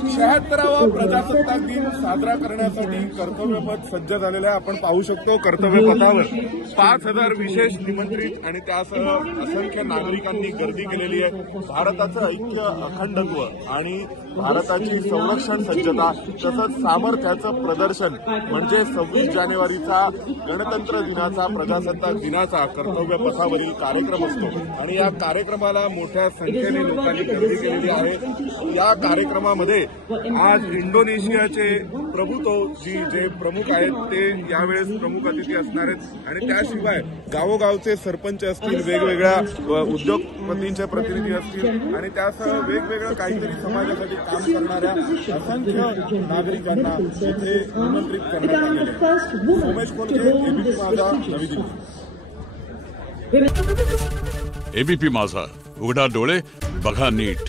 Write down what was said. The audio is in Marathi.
76वा प्रजासत्ताक दिन साजरा करण्यासाठी कर्तव्यपथ सज्ज झालेलं आहे। आपण पाहू शकतो कर्तव्यपथावर 5000 विशेष निमंत्रित आणि त्यासह असंख्य नागरिकांनी गर्दी केलेली आहे। भारताचं ऐक्य, अखंडत्व आणि भारताची संरक्षण सज्जता तसंच सामर्थ्याचं प्रदर्शन म्हणजे 26 जानेवारीचा गणतंत्र दिनाचा, प्रजासत्ताक दिनाचा कर्तव्यपथावरील कार्यक्रम असतो आणि या कार्यक्रमाला मोठ्या संख्येने लोकांनी गर्दी केलेली आहे। या कार्यक्रमामध्ये आज इंडोनेशियाचे प्रभुतोजी जे प्रमुख आहेत ते यावेळेस प्रमुख अतिथी असणार आहेत आणि त्याशिवाय गावोगावचे सरपंच असतील, वेगवेगळ्या उद्योगपतींचे प्रतिनिधी असतील आणि त्यासह वेगवेगळं काहीतरी समाजासाठी काम करणाऱ्या असंख्य नागरिकांना इथे निमंत्रित करण्यात आलेले आहे। सोमेश कोलके, एबीपी माझा, नवी दिल्ली। एबीपी माझा, उघडा डोळे बघा नीट।